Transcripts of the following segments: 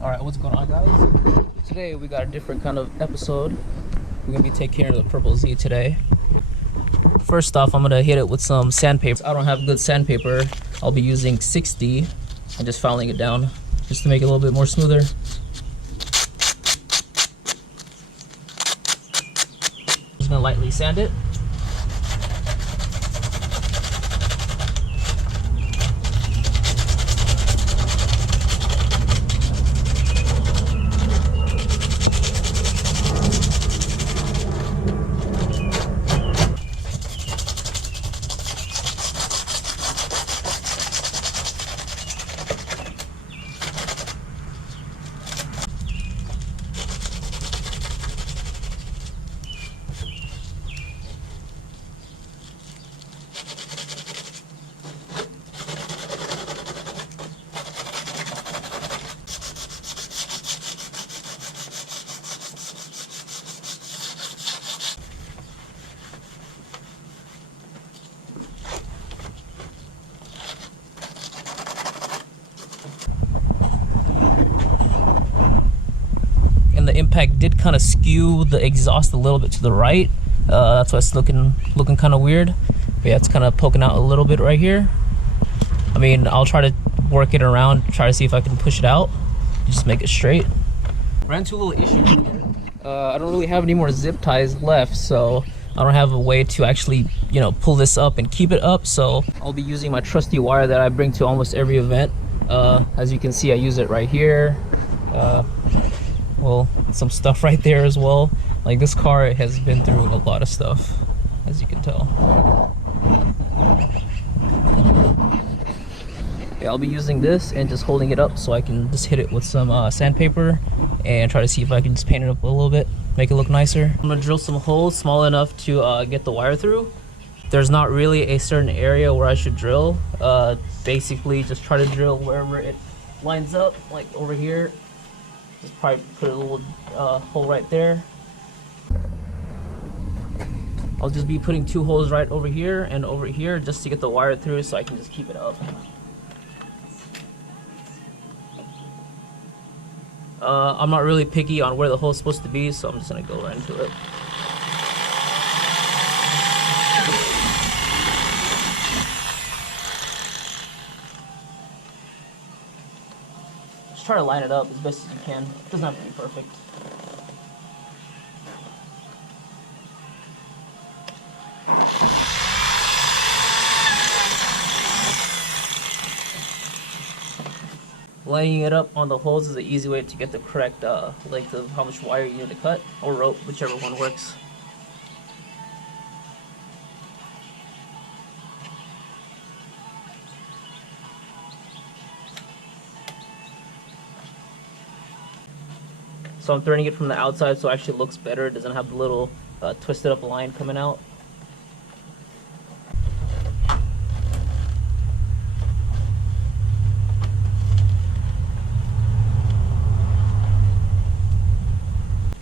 Alright, what's going on, guys? Today we got a different kind of episode. We're gonna be taking care of the Purple Z today. First off, I'm gonna hit it with some sandpaper. I don't have good sandpaper. I'll be using 60 and just filing it down just to make it a little bit more smoother. Just gonna lightly sand it. The impact did kind of skew the exhaust a little bit to the right. That's why it's looking kind of weird. But yeah, it's kind of poking out a little bit right here. I mean, I'll try to work it around, try to see if I can push it out, just make it straight. Ran into a little issue here. I don't really have any more zip ties left, so I don't have a way to actually, you know, pull this up and keep it up. So I'll be using my trusty wire that I bring to almost every event. As you can see, I use it right here. Well, some stuff right there as well. Like, this car has been through a lot of stuff, as you can tell. Yeah, I'll be using this and just holding it up so I can just hit it with some sandpaper and try to see if I can just paint it up a little bit, make it look nicer. I'm gonna drill some holes small enough to get the wire through. There's not really a certain area where I should drill. Basically, just try to drill wherever it lines up, like over here. Just probably put a little hole right there. I'll just be putting 2 holes right over here and over here just to get the wire through so I can just keep it up. I'm not really picky on where the hole's supposed to be, so I'm just gonna go right into it. Try to line it up as best as you can. It doesn't have to be perfect. Lining it up on the holes is an easy way to get the correct length of how much wire you need to cut, or rope, whichever one works. So I'm threading it from the outside so it actually looks better. It doesn't have the little twisted up line coming out.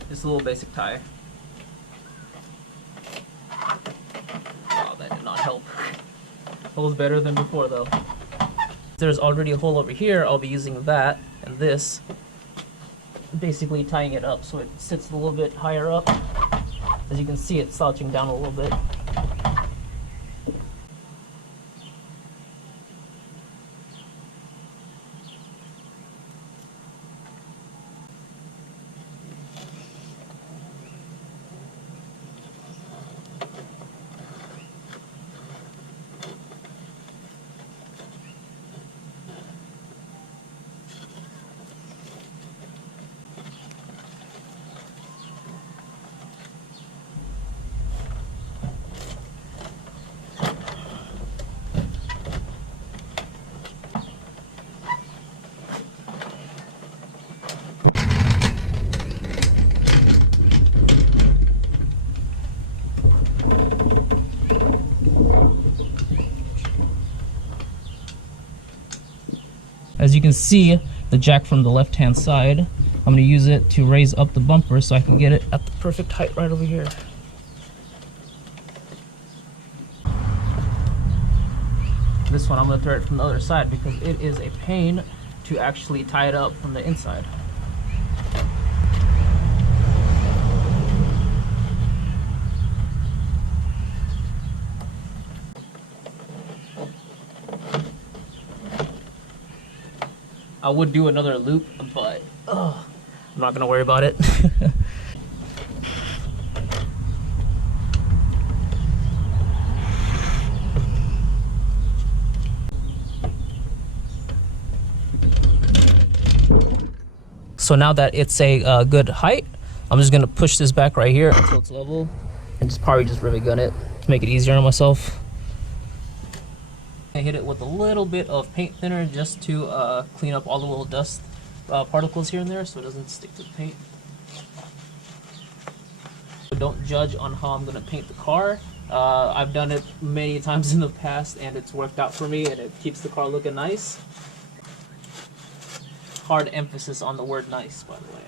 Just a little basic tie. Oh, that did not help. Holds better than before though. There's already a hole over here. I'll be using that and this, basically tying it up so it sits a little bit higher up. As you can see, it's slouching down a little bit. As you can see, the jack from the left-hand side, I'm going to use it to raise up the bumper so I can get it at the perfect height right over here. This one I'm going to thread it from the other side because it is a pain to actually tie it up from the inside. I would do another loop, but I'm not gonna worry about it. So now that it's a good height, I'm just gonna push this back right here until it's level, and just probably just really gun it to make it easier on myself. I hit it with a little bit of paint thinner just to clean up all the little dust particles here and there, so it doesn't stick to the paint. But don't judge on how I'm gonna paint the car. I've done it many times in the past, and it's worked out for me, and it keeps the car looking nice. Hard emphasis on the word nice, by the way.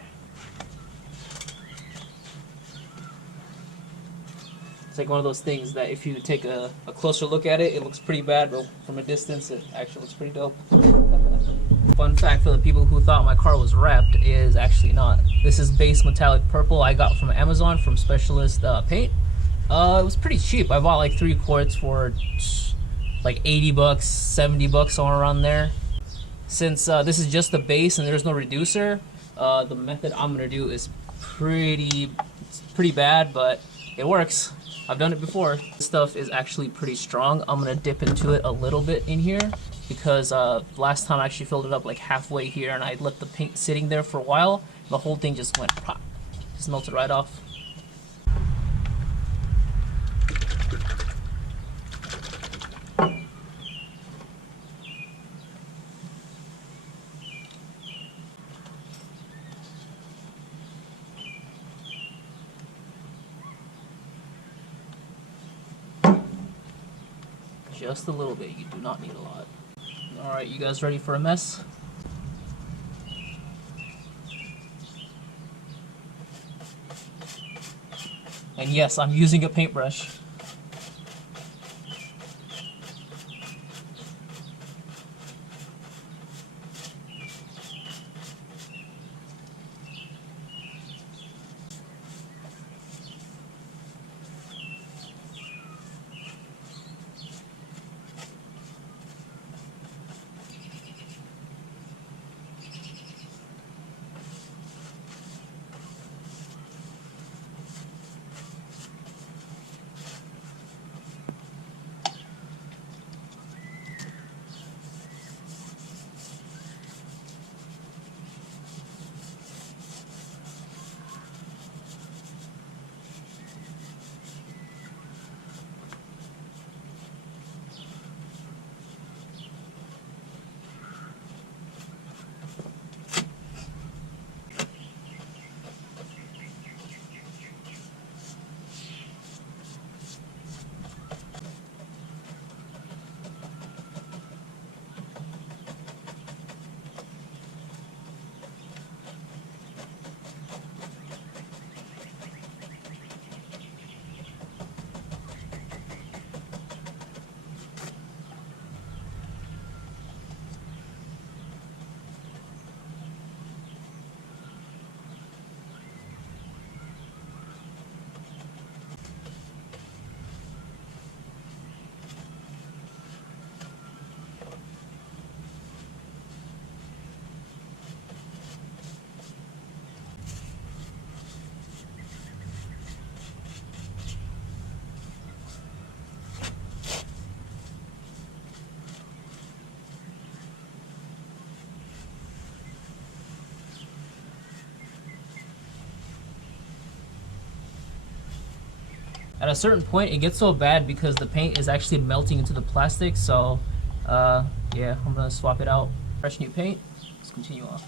It's like one of those things that if you take a closer look at it, it looks pretty bad, but from a distance, it actually looks pretty dope. Fun fact for the people who thought my car was wrapped is actually not. This is base metallic purple I got from Amazon from Specialist Paint. It was pretty cheap. I bought like 3 quarts for like 80 bucks, 70 bucks, somewhere around there. Since this is just the base and there's no reducer, the method I'm gonna do is pretty bad, but it works. I've done it before. This stuff is actually pretty strong. I'm gonna dip into it a little bit in here because last time I actually filled it up like halfway here, and I left the paint sitting there for a while. The whole thing just went pop, just melted right off. Just a little bit, you do not need a lot. Alright, you guys ready for a mess? And yes, I'm using a paintbrush. At a certain point, it gets so bad because the paint is actually melting into the plastic, so yeah, I'm gonna swap it out. Fresh new paint, let's continue on.